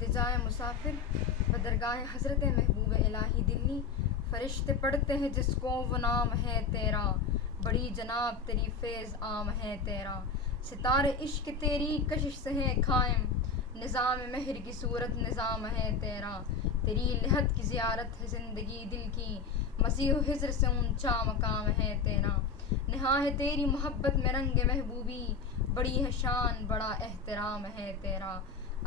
التجائے مسافر بدرگاہ حضرت محبوب الہی دلی، فرشتے پڑھتے ہیں جس کو وہ نام ہے تیرا، بڑی جناب تیری فیض عام ہے تیرا، ستارے عشق تیری کشش سے ہے قائم، نظام مہر کی صورت نظام ہے تیرا، تیری لحد کی زیارت ہے زندگی دل کی، مسیح و ہجر سے اونچا مقام ہے تیرا، نہاں ہے تیری محبت میں رنگ محبوبی، بڑی ہے شان بڑا احترام ہے تیرا،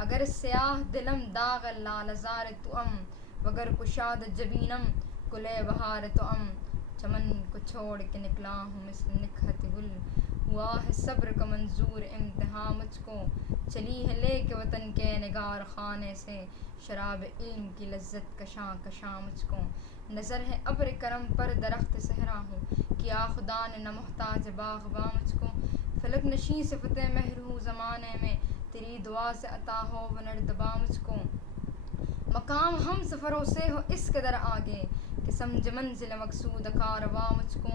اگر سیاہ دلم داغ لالہ زار توام، وگر کشاد جبینم گلے بہار توام، چمن کو چھوڑ کے نکلا ہوں مثل نکہت گل، ہوا ہے صبر کا منظور امتحاں مجھ کو، چلی ہے لے کے وطن کے نگار خانے سے، شراب علم کی لذت کشاں کشاں مجھ کو، نظر ہے ابر کرم پر درخت صحرا ہوں، کیا خدا نے نہ محتاج باغباں مجھ کو، فلک نشیں صفت مہر ہوں زمانے میں، تیری دعا سے عطا ہو وہ نردباں مجھ کو، مقام ہم سفروں سے ہو اس قدر آگے کہ سمجھ منزل مقصود کارواں مجھ کو،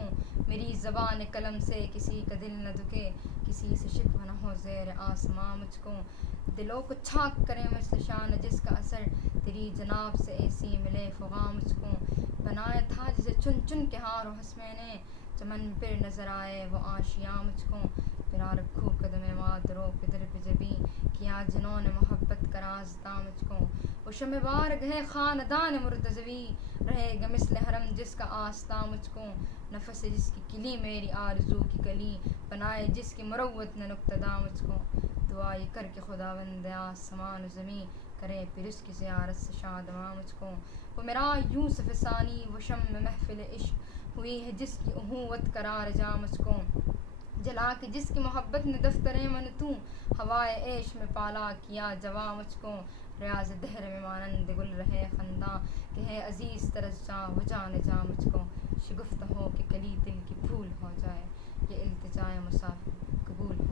میری زبان قلم سے کسی کا دل نہ دکے، کسی سے شکوہ نہ ہو زیر آسماں مجھ کو، دلوں کو چاک کرے مثل شان جس کا اثر، تیری جناب سے ایسی ملے فغاں مجھ کو، بنایا تھا جسے چن چن کے ہار و حس میں نے، چمن پہ نظر آئے وہ آشیاں مجھ کو، پھرا رکھوں قدم مادرو پدر پہ جبیں، کیا جنوں نے محبت کا رازداں مجھ کو، وہ شمع بارگہ خاندان مرتضوی، رہے گا مثل حرم جس کا آستاں مجھ کو، نفس ہے جس کی کلی میری آرزو کی کلی، بنائے جس کی مروت نے نکتہ داں مجھ کو، دعا یہ کر کے خداوند آسمان و زمیں، کرے پھر اس کی زیارت سے شادماں مجھ کو، وہ میرا یوسف ثانی وہ شمع محفل عشق، ہوئی ہے جس کی اخوت قرار جاں مجھ کو، جلا کے جس کی محبت نے دفتر من تو، ہوائے عیش میں پالا کیا جواں مجھ کو، ریاض دہر میں مانند گل رہے خنداں، کہ ہے عزیز طرز جاں وہ جان جاں مجھ کو، شگفت ہو کہ کلی دل کی پھول ہو جائے، یہ التجائے مسافر قبول ہو